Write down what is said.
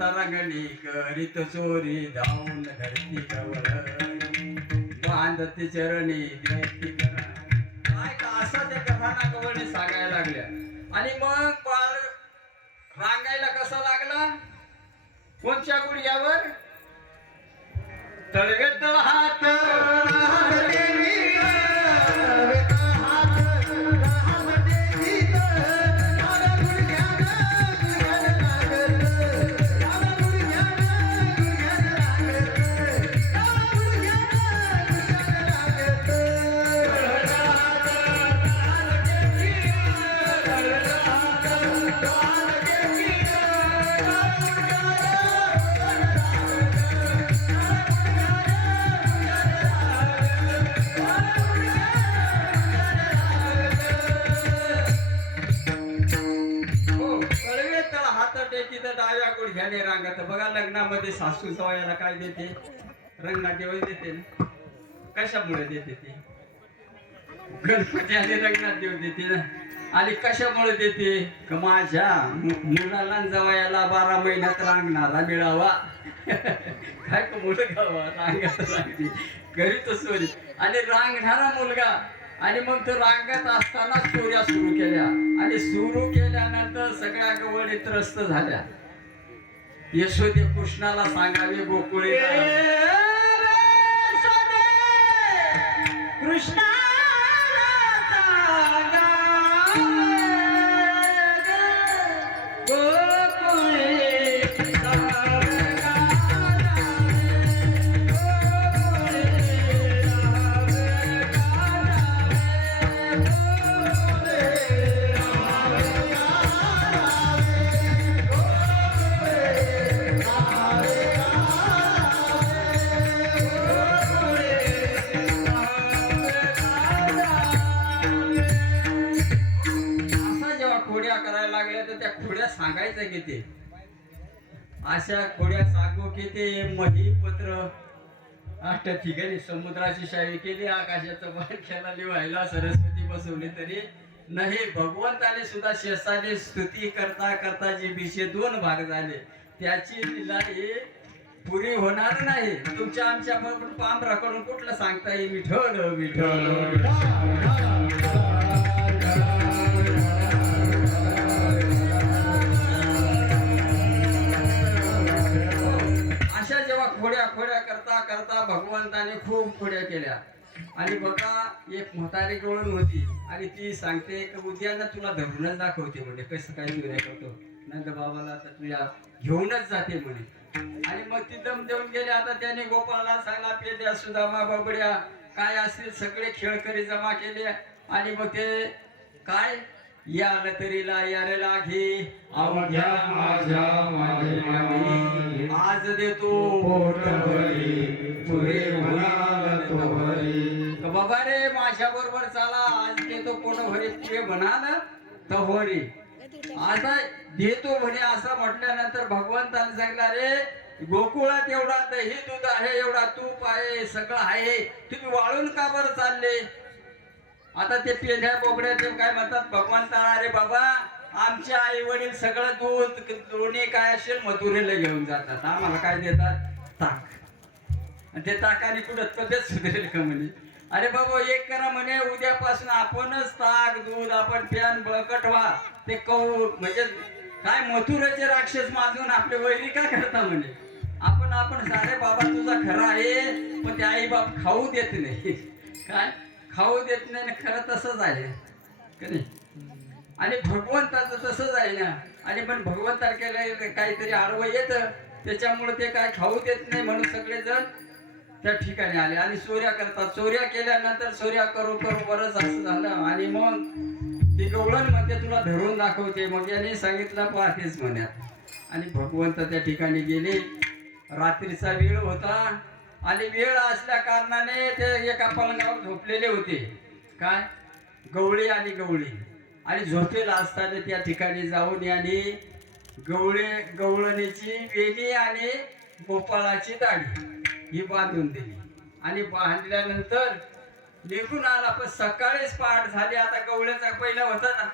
तरंगणी करीत चोरी धावून धरती कवळ बांधती चरणी देती का? असं त्या कथाना कवळने सांगायला लागल्या. आणि मग बाळ रांगायला कसा लागला? कोणत्या गुडघ्यावर? तळवेत हात. जाते तिथं टेकी तर डाव्या गुडघ्याने रांगत. बघा लग्नामध्ये सासू सवयाला काय देते? रंगाची वय देते ना? कशामुळे देते ते? गणपती आणि रंगनाथ देव देते ना? आणि कशामुळे देते? का माझ्या मुलाला जवायला बारा महिन्यात रांगणारा मिळावा. काय का मुलगा वा, रांगत रांगते? घरी तर सोरी आणि रांगणारा मुलगा आणि मग तो रांगत असताना चोऱ्या सुरू केल्या. आणि सुरू केल्यानंतर सगळ्या गवळी त्रस्त झाल्या. यशोदे कृष्णाला सांगावे गोकुळे असा येते अशा खोड्या सागो केते मही पत्र अष्ट ठिकाणी समुद्राची शाही केली आकाशाचं वर केला लिवायला सरस्वती बसवली तरी. नाही भगवंताने सुद्धा शेषाने स्तुती करता करता जे विषय दोन भाग झाले. त्याची लीला ही पुरी होणार नाही. तुमच्या आमच्या पाम राखून कुठलं सांगता येईल? विठ्ठल विठ्ठल. खोड्या खोड्या करता करता भगवंताने खूप खोड्या केल्या. आणि बघा एक म्हातारी गवळण होती आणि ती सांगते की उद्या ना तुला धरूनच दाखवते म्हणजे कसं काय चोऱ्या करतो. नंद बाबाला तर तुझ्या घेऊनच जाते म्हणे. आणि मग ती दम देऊन गेले. आता त्याने गोपाळला सांगला पेद्या सुदामा बाबड्या काय असतील सगळे खेळकरी जमा केले. आणि मग ते काय? याल तरीला यार लागे अवघ्या माझ्या मागे आज देतो. तो बाबा रे माझ्या बरोबर चाला. आज देतो पोट भरी पुरे म्हणाल तो भरी. आता देतो म्हणे असं म्हटल्यानंतर भगवंताने सांगितलं रे गोकुळात एवढा दही दूध आहे एवढा तूप आहे सगळं आहे. तुम्ही वाळून का बरं चालले? आता ते पेढ्या बोबड्या ते काय म्हणतात? भगवान अरे बाबा. आमचे आई वडील सगळं दूध दोन्ही काय असेल मथुरेला घेऊन जातात. आम्हाला काय देतात? ताक. आणि ते ताकाने कुठं तब्येत सुधारेल का म्हणे? अरे बाबा एक करा म्हणे उद्यापासून आपणच ताक दूध आपण प्यान बळकट व्हा. ते कौ म्हणजे काय मथुराचे राक्षस माजून आपले वैरी का करता म्हणे? आपण आपण सारे बाबा तुझा खरा आहे पण ते आई बाप खाऊ देत नाही. काय? खाऊ देत नाही खरं तसंच आहे. का नाही? आणि भगवंताचं तसंच आहे ना. आणि पण भगवंताला केलं काहीतरी आडवं येतं. त्याच्यामुळे ते काय खाऊ देत नाही म्हणून सगळेजण त्या ठिकाणी आले. आणि चोऱ्या करतात. चोऱ्या केल्यानंतर चोऱ्या करू करू बरंच असं झालं. आणि मग ती गवळणमध्ये तुला धरून दाखवते. मग याने सांगितलं पाहतेच म्हणत आणि भगवंत त्या ठिकाणी गेले. रात्रीचा वेळ होता. आणि वेळ असल्या कारणाने ते एका पलंगावर झोपलेले होते. काय? गवळी आणि गवळी. आणि झोपेला असताना त्या ठिकाणी जाऊन याने गवळे गवळणीची वेणी आणि गोपाळाची दाढी ही बांधून दिली. आणि बांधल्यानंतर निघून आला. पण सकाळीच पहाट झाली. आता गवळ्याचा पहिला होता ना.